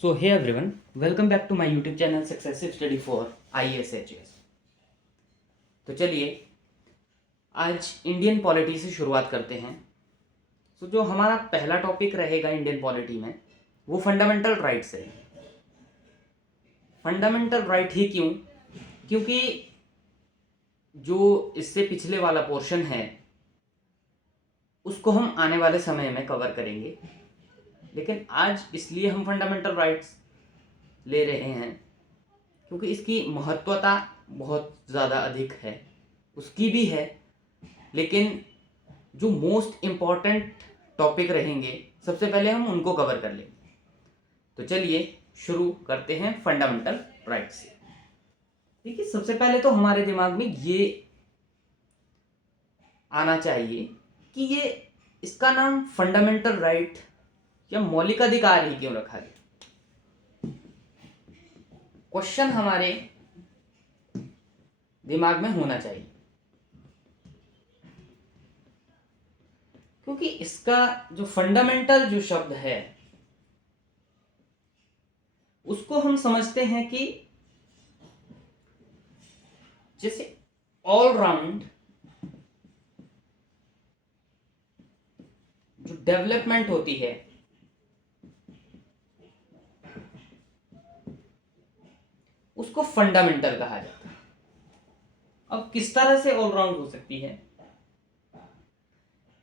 So hey everyone, welcome back to my YouTube channel Successive Study for IAS HAS। तो चलिए आज Indian polity से शुरुआत करते हैं। तो जो हमारा पहला टॉपिक रहेगा इंडियन पॉलिटी में वो फंडामेंटल राइट्स है। फंडामेंटल राइट ही क्यों? क्योंकि जो इससे पिछले वाला पोर्शन है उसको हम आने वाले समय में कवर करेंगे, लेकिन आज इसलिए हम फंडामेंटल राइट्स ले रहे हैं क्योंकि इसकी महत्वता बहुत ज़्यादा अधिक है, उसकी भी है, लेकिन जो मोस्ट इम्पॉर्टेंट टॉपिक रहेंगे सबसे पहले हम उनको कवर कर लेंगे। तो चलिए शुरू करते हैं फंडामेंटल राइट्स से। देखिए, सबसे पहले तो हमारे दिमाग में ये आना चाहिए कि ये इसका नाम फंडामेंटल राइट या मौलिक अधिकार ही क्यों रखा गया। क्वेश्चन हमारे दिमाग में होना चाहिए, क्योंकि इसका जो फंडामेंटल जो शब्द है उसको हम समझते हैं कि जैसे ऑल राउंड जो डेवलपमेंट होती है उसको फंडामेंटल कहा जाता है। अब किस तरह से ऑल राउंड हो सकती है?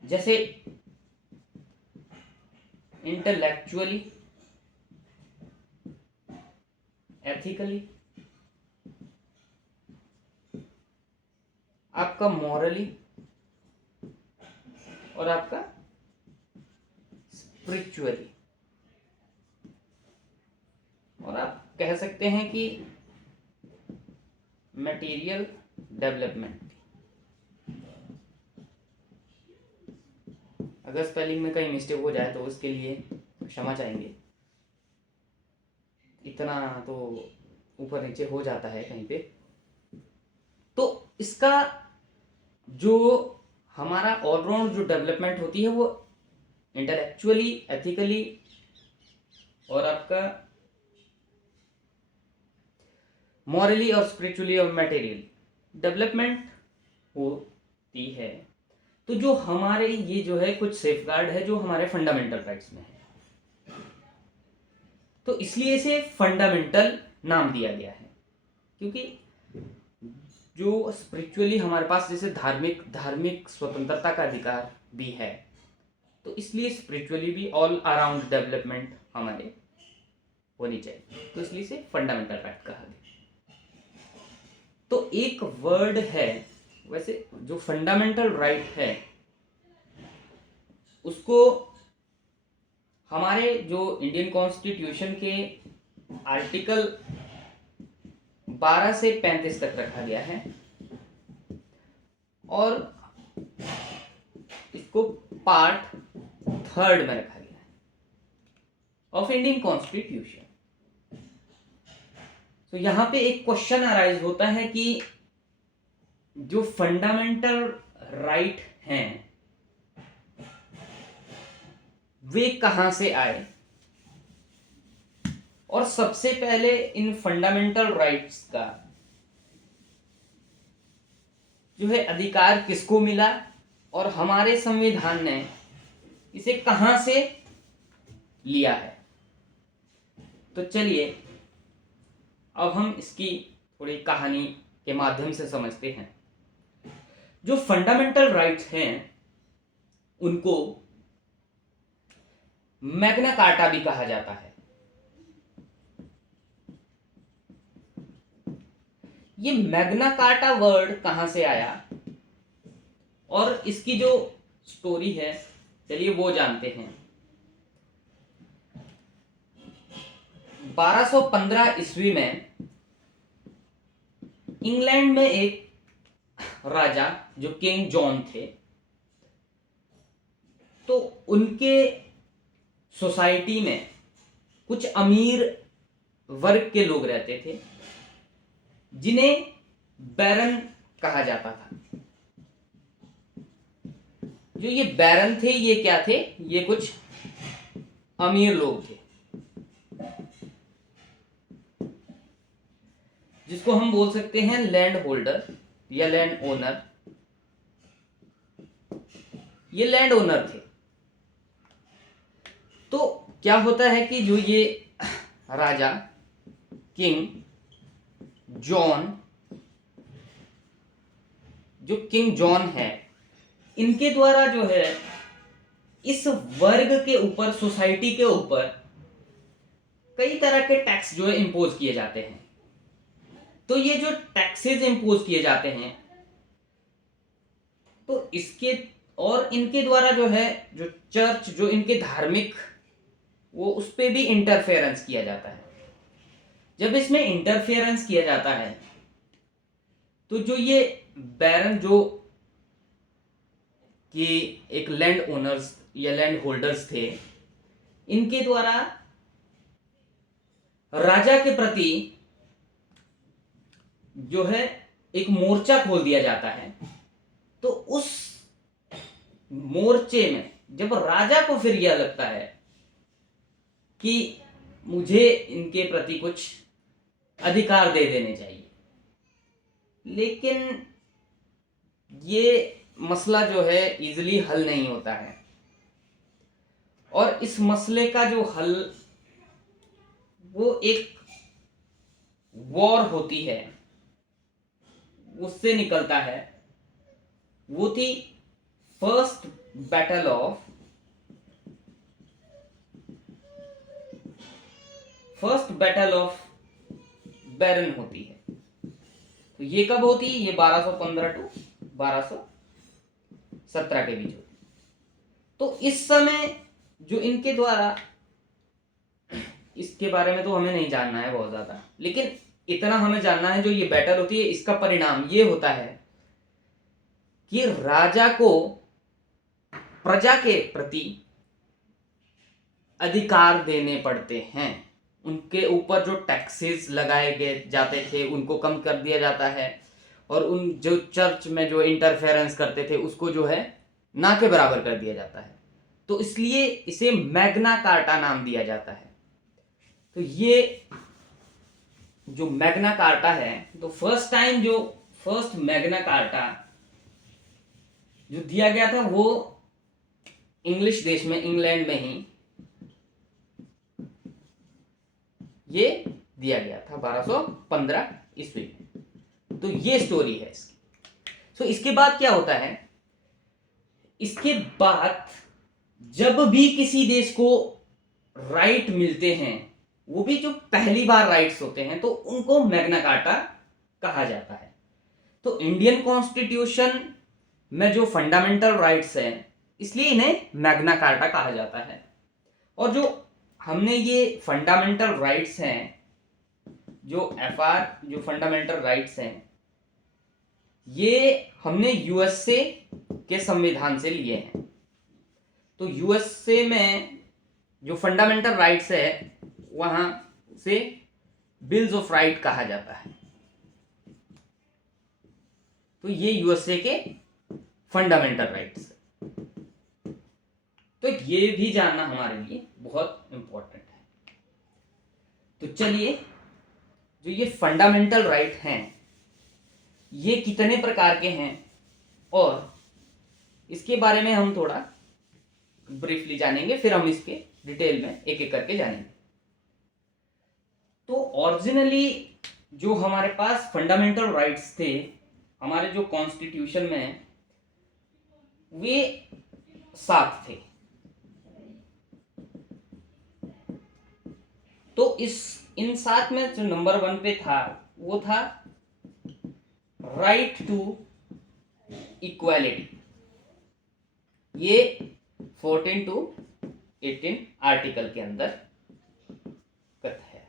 जैसे इंटेलेक्चुअली, एथिकली, आपका मॉरली और आपका स्पिरिचुअली, और आप कह सकते हैं कि मटेरियल डेवलपमेंट। अगर स्पेलिंग में कहीं मिस्टेक हो जाए तो उसके लिए क्षमा चाहेंगे, इतना तो ऊपर नीचे हो जाता है कहीं पे। तो इसका जो हमारा ऑलराउंड जो डेवलपमेंट होती है वो इंटेलेक्चुअली, एथिकली और आपका मॉरली और स्पिरिचुअली और मटेरियल डेवलपमेंट होती है। तो जो हमारे ये जो है कुछ सेफगार्ड है जो हमारे फंडामेंटल राइट्स में है, तो इसलिए इसे फंडामेंटल नाम दिया गया है। क्योंकि जो स्पिरिचुअली हमारे पास जैसे धार्मिक स्वतंत्रता का अधिकार भी है, तो इसलिए स्पिरिचुअली भी ऑल अराउंड डेवलपमेंट हमारे होनी चाहिए, तो इसलिए इसे फंडामेंटल राइट कहा गया। तो एक वर्ड है, वैसे जो फंडामेंटल राइट है उसको हमारे जो इंडियन कॉन्स्टिट्यूशन के आर्टिकल 12 से 35 तक रखा गया है, और इसको पार्ट 3 में रखा गया है ऑफ इंडियन कॉन्स्टिट्यूशन। तो यहां पे एक क्वेश्चन अराइज होता है कि जो फंडामेंटल राइट हैं वे कहां से आए, और सबसे पहले इन फंडामेंटल राइट्स का जो है अधिकार किसको मिला, और हमारे संविधान ने इसे कहां से लिया है। तो चलिए अब हम इसकी थोड़ी कहानी के माध्यम से समझते हैं। जो फंडामेंटल राइट्स हैं उनको मैग्ना कार्टा भी कहा जाता है। ये मैग्ना कार्टा वर्ड कहां से आया और इसकी जो स्टोरी है चलिए वो जानते हैं। 1215 ईस्वी में इंग्लैंड में एक राजा जो किंग जॉन थे, तो उनके सोसाइटी में कुछ अमीर वर्ग के लोग रहते थे जिन्हें बैरन कहा जाता था। जो ये बैरन थे ये क्या थे? ये कुछ अमीर लोग थे। जिसको हम बोल सकते हैं लैंड होल्डर या लैंड ओनर, ये लैंड ओनर थे। तो क्या होता है कि जो ये राजा किंग जॉन, जो किंग जॉन है, इनके द्वारा जो है इस वर्ग के ऊपर, सोसाइटी के ऊपर कई तरह के टैक्स जो है इंपोज किए जाते हैं। तो ये जो टैक्सेस इंपोज किए जाते हैं, तो इसके और इनके द्वारा जो है जो चर्च, जो इनके धार्मिक, वो उस पर भी इंटरफेरेंस किया जाता है। जब इसमें इंटरफेरेंस किया जाता है तो जो ये बैरन, जो कि एक लैंड ओनर्स या लैंड होल्डर्स थे, इनके द्वारा राजा के प्रति जो है एक मोर्चा खोल दिया जाता है। तो उस मोर्चे में जब राजा को फिर यह लगता है कि मुझे इनके प्रति कुछ अधिकार दे देने चाहिए, लेकिन ये मसला जो है इजीली हल नहीं होता है। और इस मसले का जो हल, वो एक वॉर होती है, उससे निकलता है। वो थी फर्स्ट बैटल ऑफ बैरन होती है। तो ये कब होती है? ये 1215 टू 1217 के बीच होती। तो इस समय जो इनके द्वारा, इसके बारे में तो हमें नहीं जानना है बहुत ज्यादा, लेकिन इतना हमें जानना है, जो ये बैटल होती है इसका परिणाम ये होता है कि राजा को प्रजा के प्रति अधिकार देने पड़ते हैं। उनके ऊपर जो टैक्सेस लगाए गए जाते थे उनको कम कर दिया जाता है, और उन जो चर्च में जो इंटरफेरेंस करते थे उसको जो है ना के बराबर कर दिया जाता है। तो इसलिए इसे मैग्ना कार्टा नाम दिया जाता है। तो ये जो मैग्ना कार्टा है, तो फर्स्ट टाइम जो फर्स्ट मैग्ना कार्टा जो दिया गया था वो इंग्लिश देश में, इंग्लैंड में ही ये दिया गया था 1215 ईस्वी में। तो ये स्टोरी है इसकी। तो इसके बाद क्या होता है? इसके बाद जब भी किसी देश को राइट मिलते हैं, वो भी जो पहली बार राइट्स होते हैं, तो उनको मैग्ना कार्टा कहा जाता है। तो इंडियन कॉन्स्टिट्यूशन में जो फंडामेंटल राइट्स हैं, इसलिए इन्हें मैग्ना कार्टा कहा जाता है। और जो हमने ये फंडामेंटल राइट्स हैं, जो एफआर, जो फंडामेंटल राइट्स हैं, ये हमने यूएसए के संविधान से लिए हैं। तो यूएसए में जो फंडामेंटल राइट्स है, वहां से बिल्स ऑफ राइट कहा जाता है। तो ये यूएसए के फंडामेंटल राइट्स है। तो ये भी जानना हमारे लिए बहुत इंपॉर्टेंट है। तो चलिए, जो ये फंडामेंटल राइट हैं, ये कितने प्रकार के हैं और इसके बारे में हम थोड़ा ब्रीफली जानेंगे, फिर हम इसके डिटेल में एक एक करके जानेंगे। तो ओरिजिनली जो हमारे पास फंडामेंटल राइट्स थे हमारे जो कॉन्स्टिट्यूशन में, वे 7 थे। तो इन 7 में जो नंबर 1 पे था, वो था राइट टू इक्वालिटी। ये 14 टू 18 आर्टिकल के अंदर कथ है।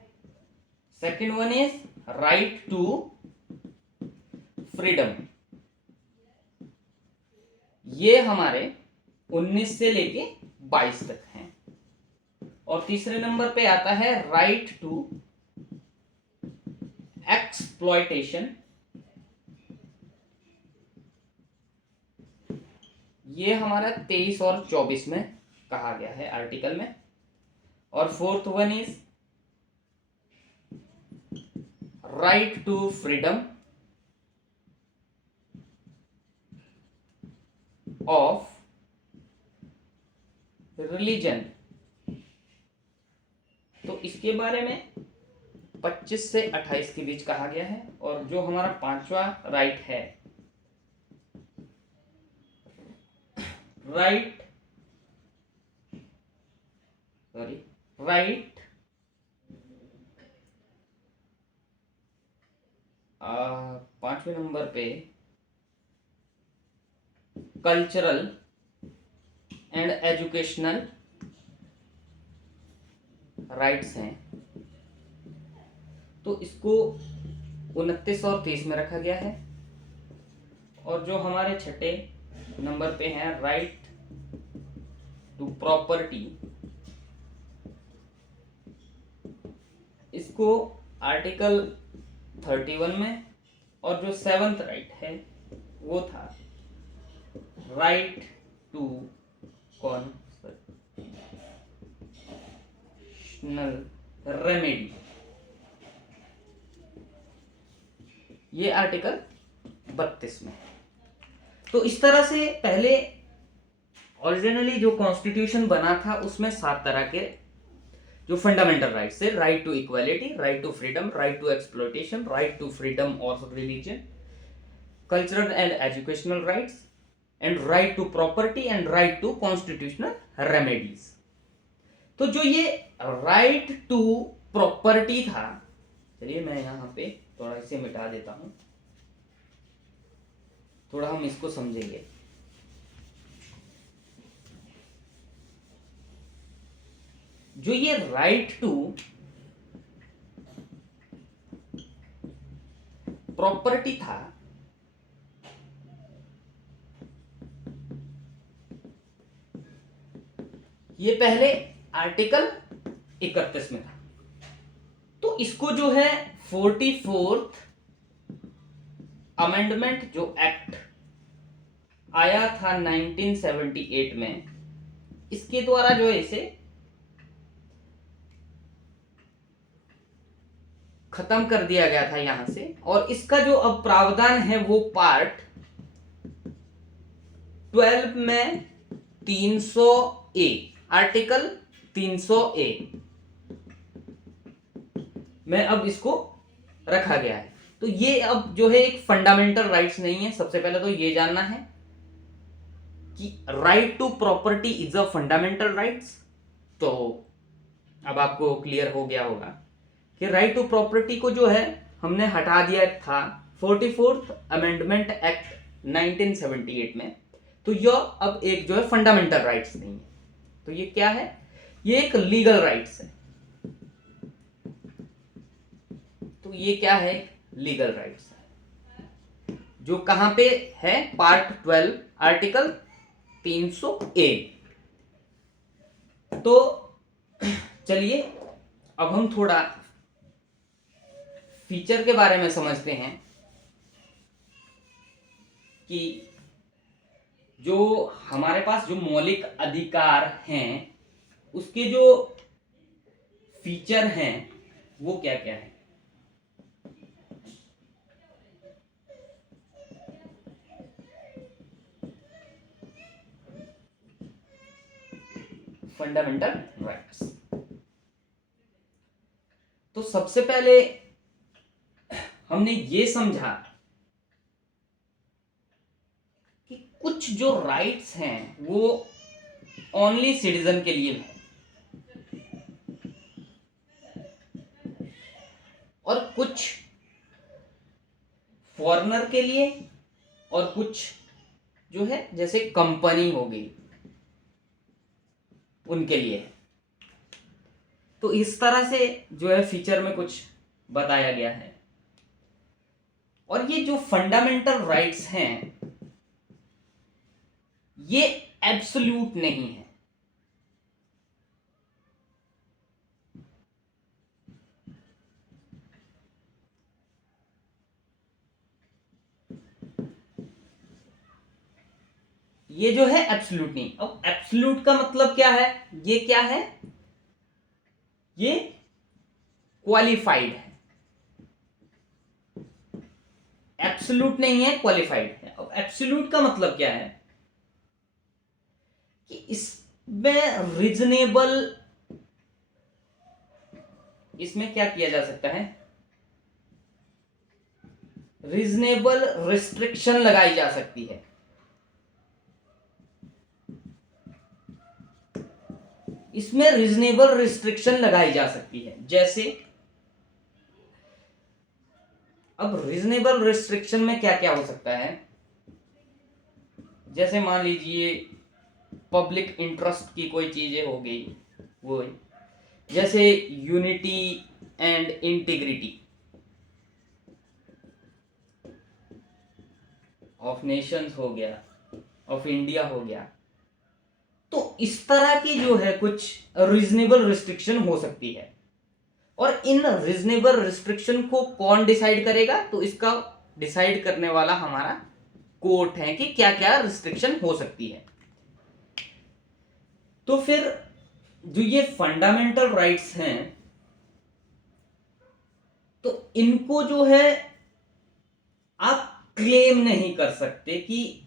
Second one is right to freedom. ये हमारे 19 से लेके 22 तक हैं। और तीसरे नंबर पे आता है राइट टू एक्सप्लॉयटेशन। ये हमारा 23 और 24 में कहा गया है आर्टिकल में। और fourth one is right to freedom of religion. तो इसके बारे में 25 से 28 के बीच कहा गया है। और जो हमारा पांचवा राइट है, राइट पांचवें नंबर पे कल्चरल एंड एजुकेशनल राइट्स हैं। तो इसको 29 और 30 में रखा गया है। और जो हमारे छठे नंबर पे है राइट टू प्रॉपर्टी, इसको आर्टिकल 31 में। और जो 7th राइट है वो था राइट टू कॉन्स्टिट्यूशनल रेमेडी, ये आर्टिकल 32 में। तो इस तरह से पहले ओरिजिनली जो कॉन्स्टिट्यूशन बना था उसमें 7 तरह के जो फंडामेंटल राइट्स है, right to equality, right to freedom, right to exploitation, right to freedom और religion, cultural and educational rights, and right to property, and right to constitutional remedies. तो जो ये राइट टू प्रॉपर्टी था, चलिए मैं यहाँ पे थोड़ा इसे मिटा देता हूं, थोड़ा हम इसको समझेंगे। जो ये राइट टू प्रॉपर्टी था, ये पहले आर्टिकल 31 में था। तो इसको जो है 44th अमेंडमेंट जो एक्ट आया था 1978 में, इसके द्वारा जो है इसे खत्म कर दिया गया था यहां से। और इसका जो अब प्रावधान है वो पार्ट 12 में 300A, आर्टिकल 300A में अब इसको रखा गया है। तो ये अब जो है एक फंडामेंटल राइट्स नहीं है। सबसे पहले तो ये जानना है कि right to property is a fundamental rights. तो अब आपको क्लियर हो गया होगा कि राइट टू प्रॉपर्टी को जो है हमने हटा दिया था 44th अमेंडमेंट एक्ट 1978 में। तो यह अब एक जो है फंडामेंटल राइट्स नहीं है। तो ये क्या है? ये एक लीगल राइट्स है। तो ये क्या है? लीगल राइट्स है, जो कहां पे है? Part 12 article 300A। तो चलिए अब हम थोड़ा फीचर के बारे में समझते हैं कि जो हमारे पास जो मौलिक अधिकार हैं उसके जो फीचर हैं वो क्या क्या है। Fundamental rights. तो सबसे पहले हमने ये समझा कि कुछ जो राइट्स हैं वो ओनली सिटीजन के लिए है और कुछ फॉरेनर के लिए और कुछ जो है जैसे कंपनी हो गई उनके लिए। तो इस तरह से जो है फीचर में कुछ बताया गया है। और ये जो फंडामेंटल राइट्स हैं ये एब्सोल्यूट नहीं है। ये जो है एब्सोल्यूट नहीं। अब एब्सोल्यूट का मतलब क्या है? ये क्या है? ये क्वालिफाइड है। एब्सोल्यूट नहीं है, क्वालिफाइड है। अब एब्सोल्यूट का मतलब क्या है कि इसमें रीजनेबल, इसमें क्या किया जा सकता है, रीजनेबल रिस्ट्रिक्शन लगाई जा सकती है। इसमें रीजनेबल रिस्ट्रिक्शन लगाई जा सकती है। जैसे अब रीजनेबल रिस्ट्रिक्शन में क्या क्या हो सकता है, जैसे मान लीजिए पब्लिक इंटरेस्ट की कोई चीजें हो गई, वो जैसे unity and integrity of Nations हो गया, ऑफ इंडिया हो गया। तो इस तरह की जो है कुछ रीजनेबल रिस्ट्रिक्शन हो सकती है। और इन रीजनेबल रिस्ट्रिक्शन को कौन डिसाइड करेगा, तो इसका डिसाइड करने वाला हमारा कोर्ट है कि क्या क्या रिस्ट्रिक्शन हो सकती है। तो फिर जो ये फंडामेंटल राइट्स हैं, तो इनको जो है आप क्लेम नहीं कर सकते कि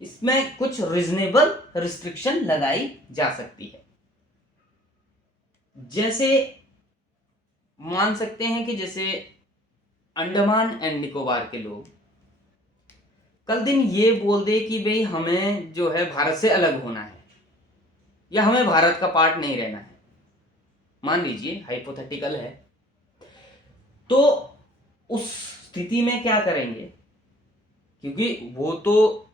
इसमें कुछ रीजनेबल रिस्ट्रिक्शन लगाई जा सकती है। जैसे मान सकते हैं कि जैसे अंडमान एंड निकोबार के लोग कल दिन ये बोल दे कि भाई हमें जो है भारत से अलग होना है या हमें भारत का पार्ट नहीं रहना है, मान लीजिए हाइपोथेटिकल है, तो उस स्थिति में क्या करेंगे, क्योंकि वो तो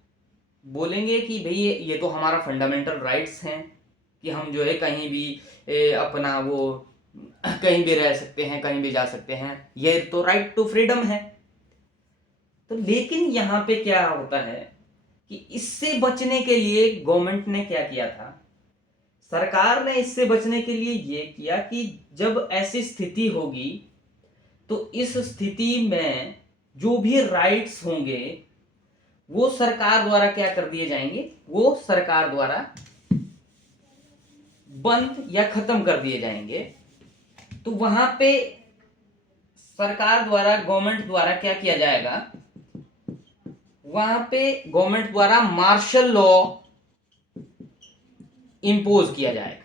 बोलेंगे कि भाई ये तो हमारा फंडामेंटल राइट्स हैं कि हम जो है कहीं भी अपना वो कहीं भी रह सकते हैं, कहीं भी जा सकते हैं, ये तो राइट टू फ्रीडम है। तो लेकिन यहाँ पे क्या होता है कि इससे बचने के लिए गवर्नमेंट ने क्या किया था, सरकार ने इससे बचने के लिए ये किया कि जब ऐसी स्थिति होगी तो इस स्थिति में जो भी राइट्स होंगे वो सरकार द्वारा क्या कर दिए जाएंगे, वो सरकार द्वारा बंद या खत्म कर दिए जाएंगे। तो वहां पे सरकार द्वारा, गवर्नमेंट द्वारा क्या किया जाएगा, वहां पे गवर्नमेंट द्वारा मार्शल लॉ इंपोज किया जाएगा।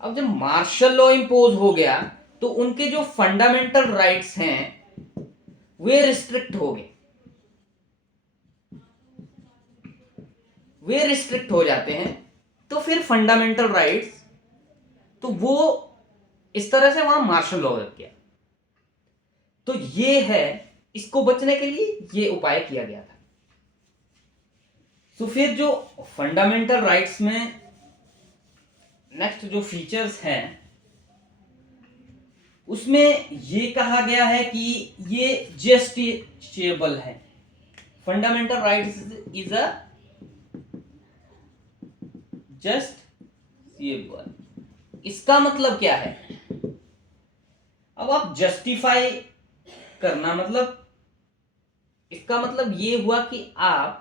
अब जब मार्शल लॉ इंपोज हो गया तो उनके जो फंडामेंटल राइट्स हैं वे रिस्ट्रिक्ट हो गए, वे रिस्ट्रिक्ट हो जाते हैं। तो फिर फंडामेंटल राइट्स, तो वो इस तरह से वहां मार्शल लॉ लग गया। तो ये है, इसको बचने के लिए ये उपाय किया गया था। तो फिर जो फंडामेंटल राइट्स में नेक्स्ट जो फीचर्स हैं उसमें ये कहा गया है कि ये जस्टिफिएबल है। Fundamental rights is a justifiable. इसका मतलब क्या है, अब आप जस्टिफाई करना मतलब, इसका मतलब ये हुआ कि आप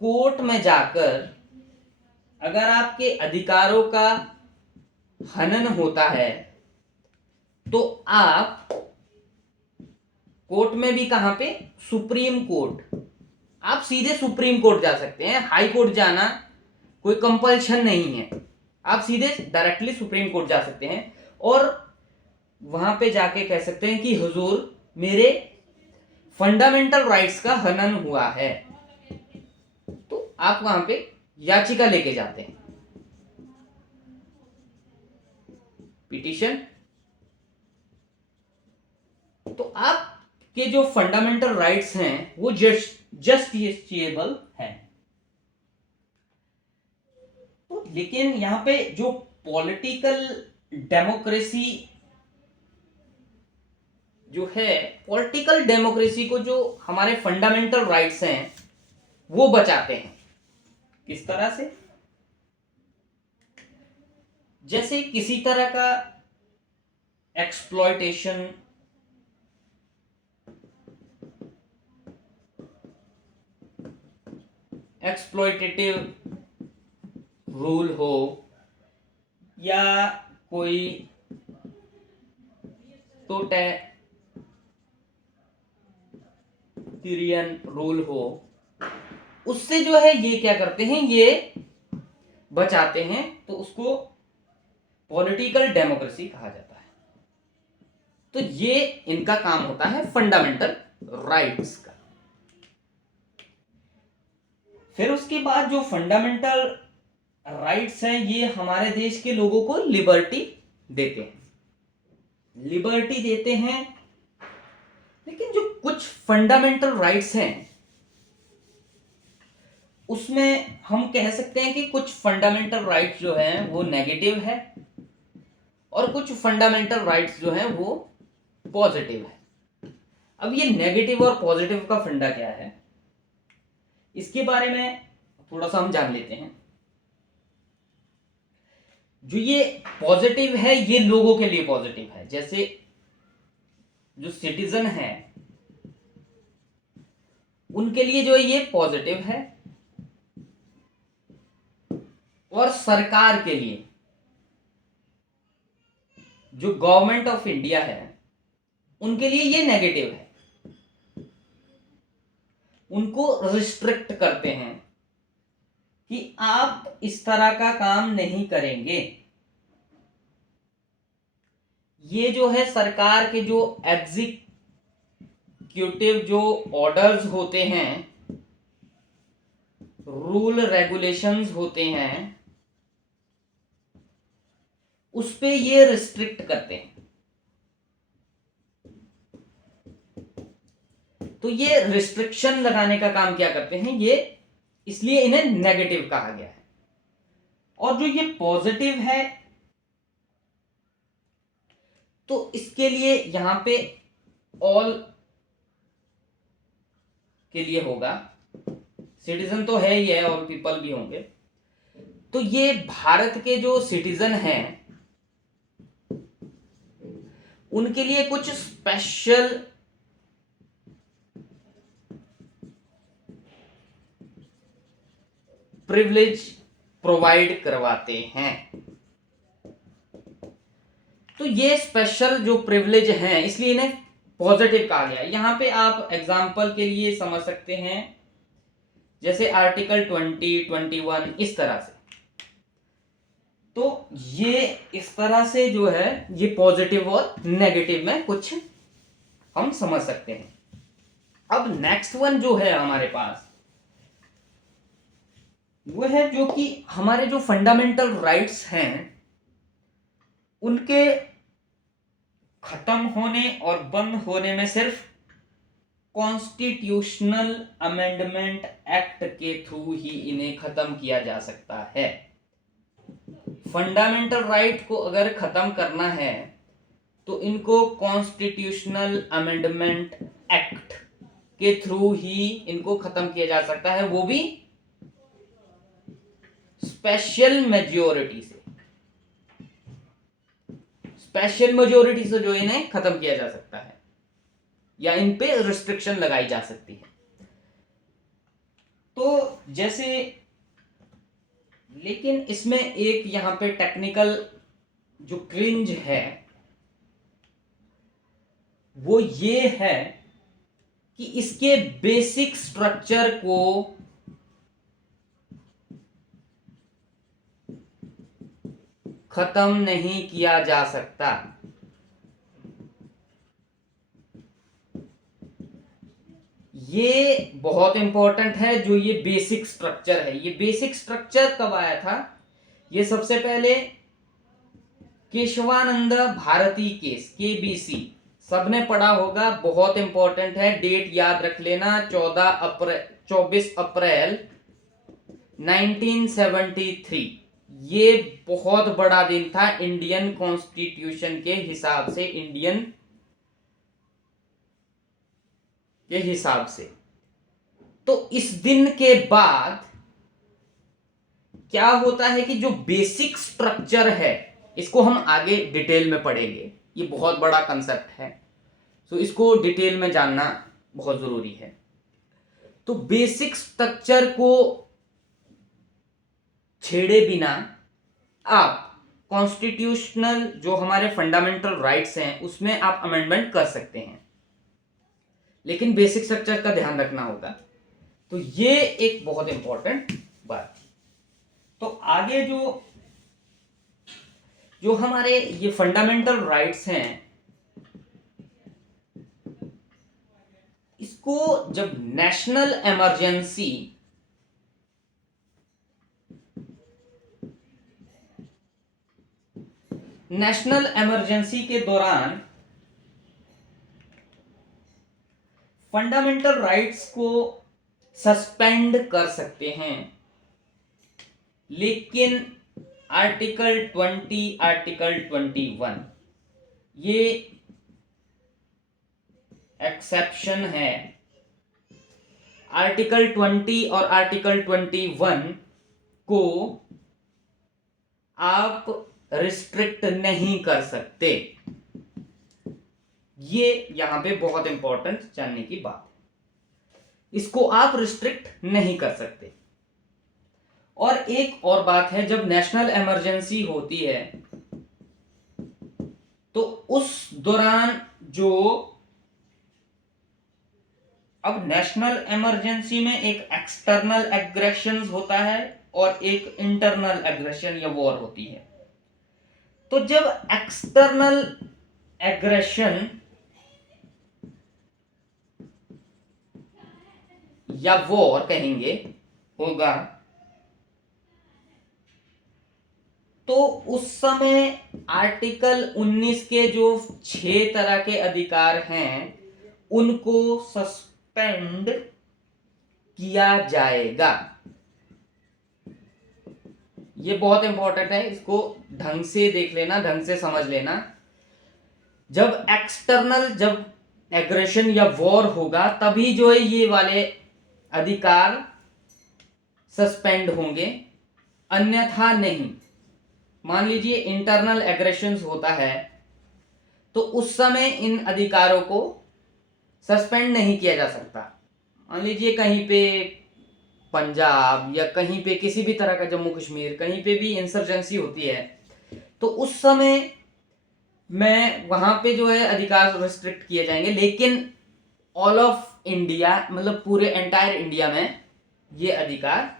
कोर्ट में जाकर अगर आपके अधिकारों का हनन होता है तो आप कोर्ट में भी, कहां पे, सुप्रीम कोर्ट, आप सीधे सुप्रीम कोर्ट जा सकते हैं। हाई कोर्ट जाना कोई कंपल्शन नहीं है, आप सीधे डायरेक्टली सुप्रीम कोर्ट जा सकते हैं और वहां पे जाके कह सकते हैं कि हुजूर मेरे फंडामेंटल राइट्स का हनन हुआ है। तो आप वहां पे याचिका लेके जाते हैं, पिटीशन। तो आपके जो फंडामेंटल राइट्स हैं वो जस्टिफिएबल हैं। तो लेकिन यहां पे जो पॉलिटिकल डेमोक्रेसी जो है, पॉलिटिकल डेमोक्रेसी को जो हमारे फंडामेंटल राइट्स हैं वो बचाते हैं। किस तरह से, जैसे किसी तरह का एक्सप्लॉयटेशन, एक्सप्लॉयटेटिव रूल हो या कोई टोटलिटेरियन रूल हो, उससे जो है ये क्या करते हैं, ये बचाते हैं, तो उसको पॉलिटिकल डेमोक्रेसी कहा जाता है। तो ये इनका काम होता है फंडामेंटल राइट्स का। फिर उसके बाद जो फंडामेंटल राइट्स हैं, ये हमारे देश के लोगों को लिबर्टी देते हैं, लेकिन जो कुछ फंडामेंटल राइट्स हैं उसमें हम कह सकते हैं कि कुछ फंडामेंटल राइट्स जो हैं वो नेगेटिव है और कुछ फंडामेंटल राइट्स जो हैं वो पॉजिटिव है। अब ये नेगेटिव और पॉजिटिव का फंडा क्या है, इसके बारे में थोड़ा सा हम जान लेते हैं। जो ये पॉजिटिव है, ये लोगों के लिए पॉजिटिव है। जैसे जो सिटीजन है उनके लिए जो है ये पॉजिटिव है, और सरकार के लिए, जो गवर्नमेंट ऑफ इंडिया है उनके लिए ये नेगेटिव है। उनको रिस्ट्रिक्ट करते हैं कि आप इस तरह का काम नहीं करेंगे। ये जो है सरकार के जो एग्जीक्यूटिव जो ऑर्डर्स होते हैं, रूल रेगुलेशंस होते हैं, उस पे ये रिस्ट्रिक्ट करते हैं। तो ये रिस्ट्रिक्शन लगाने का काम क्या करते हैं ये, इसलिए इन्हें नेगेटिव कहा गया है। और जो ये पॉजिटिव है, तो इसके लिए यहां पे ऑल के लिए होगा, सिटीजन तो है ही है, ऑल पीपल भी होंगे। तो ये भारत के जो सिटीजन हैं उनके लिए कुछ स्पेशल प्रिविलेज प्रोवाइड करवाते हैं। तो ये स्पेशल जो प्रिविलेज हैं इसलिए इन्हें पॉजिटिव कहा गया है। यहां पे आप एग्जांपल के लिए समझ सकते हैं, जैसे आर्टिकल 20, 21 इस तरह से। तो ये इस तरह से जो है ये पॉजिटिव और नेगेटिव में कुछ हम समझ सकते हैं। अब नेक्स्ट वन जो है हमारे पास वो है जो कि हमारे जो फंडामेंटल राइट्स हैं उनके खत्म होने और बंद होने में सिर्फ कॉन्स्टिट्यूशनल अमेंडमेंट एक्ट के थ्रू ही इन्हें खत्म किया जा सकता है। फंडामेंटल राइट को अगर खत्म करना है तो इनको कॉन्स्टिट्यूशनल अमेंडमेंट एक्ट के थ्रू ही इनको खत्म किया जा सकता है, वो भी स्पेशल मेजोरिटी से। स्पेशल मेजोरिटी से जो इन्हें खत्म किया जा सकता है या इन पे रिस्ट्रिक्शन लगाई जा सकती है। तो जैसे, लेकिन इसमें एक यहां पे टेक्निकल जो क्रिंज है वो ये है कि इसके बेसिक स्ट्रक्चर को खत्म नहीं किया जा सकता। ये बहुत इंपॉर्टेंट है जो ये बेसिक स्ट्रक्चर है। ये बेसिक स्ट्रक्चर कब आया था, ये सबसे पहले केशवानंद भारती केस, केबीसी, सबने पढ़ा होगा, बहुत इंपॉर्टेंट है, डेट याद रख लेना, 24 अप्रैल 1973। ये बहुत बड़ा दिन था इंडियन कॉन्स्टिट्यूशन के हिसाब से, इंडियन के हिसाब से। तो इस दिन के बाद क्या होता है कि जो बेसिक स्ट्रक्चर है, इसको हम आगे डिटेल में पढ़ेंगे, ये बहुत बड़ा कंसेप्ट है, तो इसको डिटेल में जानना बहुत जरूरी है। तो बेसिक स्ट्रक्चर को छेड़े बिना आप कॉन्स्टिट्यूशनल जो हमारे फंडामेंटल राइट्स हैं उसमें आप अमेंडमेंट कर सकते हैं, लेकिन बेसिक स्ट्रक्चर का ध्यान रखना होगा। तो ये एक बहुत इंपॉर्टेंट बात थी। तो आगे जो हमारे ये फंडामेंटल राइट्स हैं, इसको जब नेशनल इमरजेंसी के दौरान फंडामेंटल राइट्स को सस्पेंड कर सकते हैं, लेकिन आर्टिकल 20, आर्टिकल 21 ये एक्सेप्शन है। आर्टिकल 20 और आर्टिकल 21 को आप रिस्ट्रिक्ट नहीं कर सकते। ये यहां पे बहुत इंपॉर्टेंट जानने की बात है, इसको आप रिस्ट्रिक्ट नहीं कर सकते। और एक और बात है, जब नेशनल इमरजेंसी होती है तो उस दौरान अब नेशनल इमरजेंसी में एक एक्सटर्नल एग्रेशन होता है और एक इंटरनल एग्रेशन या वॉर होती है। तो जब एक्सटर्नल एग्रेशन या वॉर कहेंगे होगा, तो उस समय आर्टिकल 19 के जो 6 तरह के अधिकार हैं उनको सस्पेंड किया जाएगा। ये बहुत इंपॉर्टेंट है, इसको ढंग से देख लेना, ढंग से समझ लेना। जब एग्रेशन या वॉर होगा तभी जो है ये वाले अधिकार सस्पेंड होंगे, अन्यथा नहीं। मान लीजिए इंटरनल एग्रेशन होता है तो उस समय इन अधिकारों को सस्पेंड नहीं किया जा सकता। मान लीजिए कहीं पे पंजाब या कहीं पे किसी भी तरह का, जम्मू कश्मीर, कहीं पे भी इंसर्जेंसी होती है तो उस समय में वहां पे जो है अधिकार रिस्ट्रिक्ट किए जाएंगे, लेकिन ऑल ऑफ इंडिया मतलब पूरे एंटायर इंडिया में ये अधिकार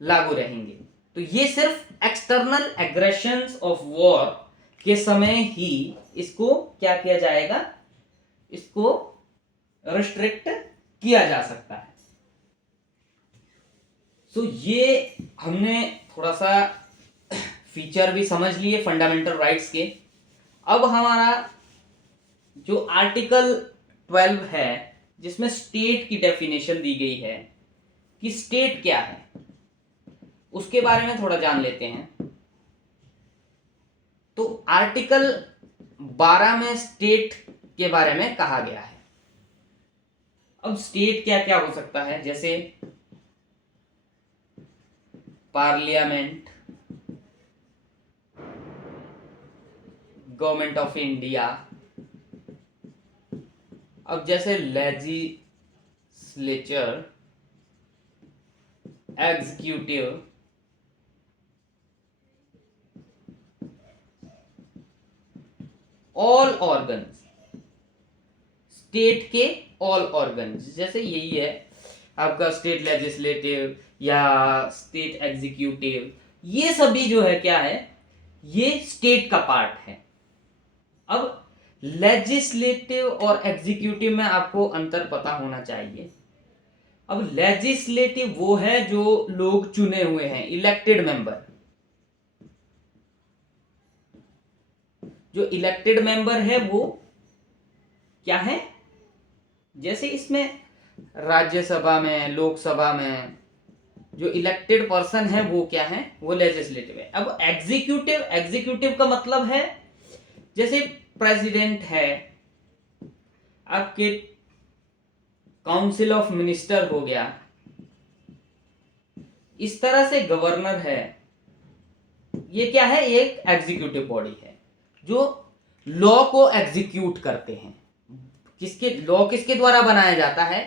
लागू रहेंगे। तो ये सिर्फ एक्सटर्नल एग्रेशंस ऑफ वॉर के समय ही इसको क्या किया जाएगा, इसको रिस्ट्रिक्ट किया जा सकता है। सो ये हमने थोड़ा सा फीचर भी समझ लिए फंडामेंटल राइट्स के। अब हमारा जो आर्टिकल 12 है जिसमें स्टेट की डेफिनेशन दी गई है कि स्टेट क्या है, उसके बारे में थोड़ा जान लेते हैं। तो आर्टिकल 12 में स्टेट के बारे में कहा गया है। अब स्टेट क्या क्या हो सकता है, जैसे पार्लियामेंट, गवर्नमेंट ऑफ इंडिया। अब जैसे legislature, executive, all organs, state के ऑल ऑर्गन्स, जैसे यही है आपका स्टेट लेजिस्लेटिव या स्टेट एग्जीक्यूटिव, ये सभी जो है क्या है, ये स्टेट का पार्ट है। अब लेजिस्लेटिव और एग्जीक्यूटिव में आपको अंतर पता होना चाहिए। अब लेजिस्लेटिव वो है जो लोग चुने हुए हैं, इलेक्टेड मेंबर। जो इलेक्टेड मेंबर है वो क्या है, जैसे इसमें राज्यसभा में, लोकसभा में जो इलेक्टेड पर्सन है वो क्या है, वो लेजिस्लेटिव है। अब एग्जीक्यूटिव का मतलब है जैसे प्रेसिडेंट है, आपके काउंसिल ऑफ मिनिस्टर हो गया, इस तरह से गवर्नर है, ये क्या है, एक एग्जीक्यूटिव बॉडी है जो लॉ को एग्जीक्यूट करते हैं। लॉ किसके द्वारा बनाया जाता है,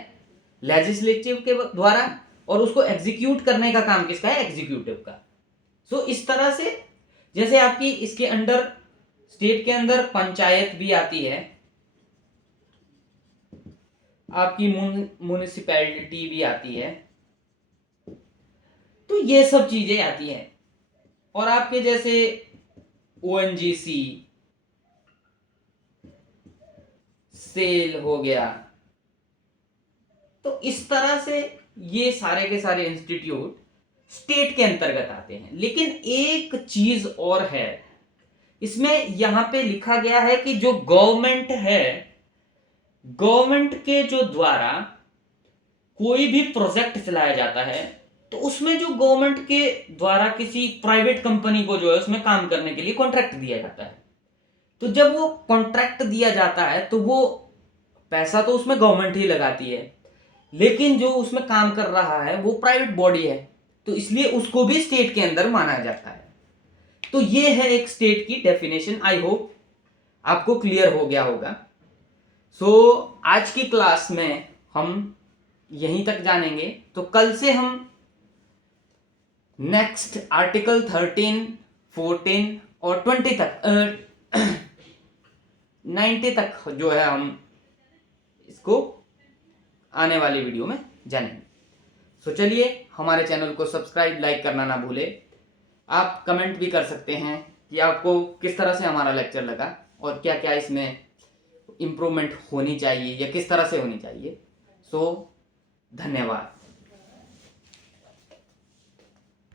लेजिस्लेटिव के द्वारा, और उसको एग्जीक्यूट करने का काम किसका है, एग्जीक्यूटिव का। सो इस तरह से जैसे आपकी इसके अंडर, स्टेट के अंदर पंचायत भी आती है, आपकी म्युनिसिपैलिटी भी आती है, तो ये सब चीजें आती हैं। और आपके जैसे ओएनजीसी, सेल हो गया, तो इस तरह से ये सारे के सारे इंस्टीट्यूट स्टेट के अंतर्गत आते हैं। लेकिन एक चीज और है इसमें, यहां पे लिखा गया है कि जो गवर्नमेंट है, गवर्नमेंट के जो द्वारा कोई भी प्रोजेक्ट चलाया जाता है, तो उसमें जो गवर्नमेंट के द्वारा किसी प्राइवेट कंपनी को जो है उसमें काम करने के लिए कॉन्ट्रैक्ट दिया जाता है। तो जब वो कॉन्ट्रैक्ट दिया जाता है तो वो पैसा तो उसमें गवर्नमेंट ही लगाती है, लेकिन जो उसमें काम कर रहा है वो प्राइवेट बॉडी है, तो इसलिए उसको भी स्टेट के अंदर माना जाता है। तो ये है एक स्टेट की डेफिनेशन। आई होप आपको क्लियर हो गया होगा। सो आज की क्लास में हम यहीं तक जानेंगे। तो कल से हम नेक्स्ट आर्टिकल 13, 14 और 20 तक 90 तक जो है हम इसको आने वाली वीडियो में जानेंगे। सो चलिए, हमारे चैनल को सब्सक्राइब, लाइक करना ना भूले। आप कमेंट भी कर सकते हैं कि आपको किस तरह से हमारा लेक्चर लगा और क्या क्या इसमें इम्प्रूवमेंट होनी चाहिए या किस तरह से होनी चाहिए। सो धन्यवाद।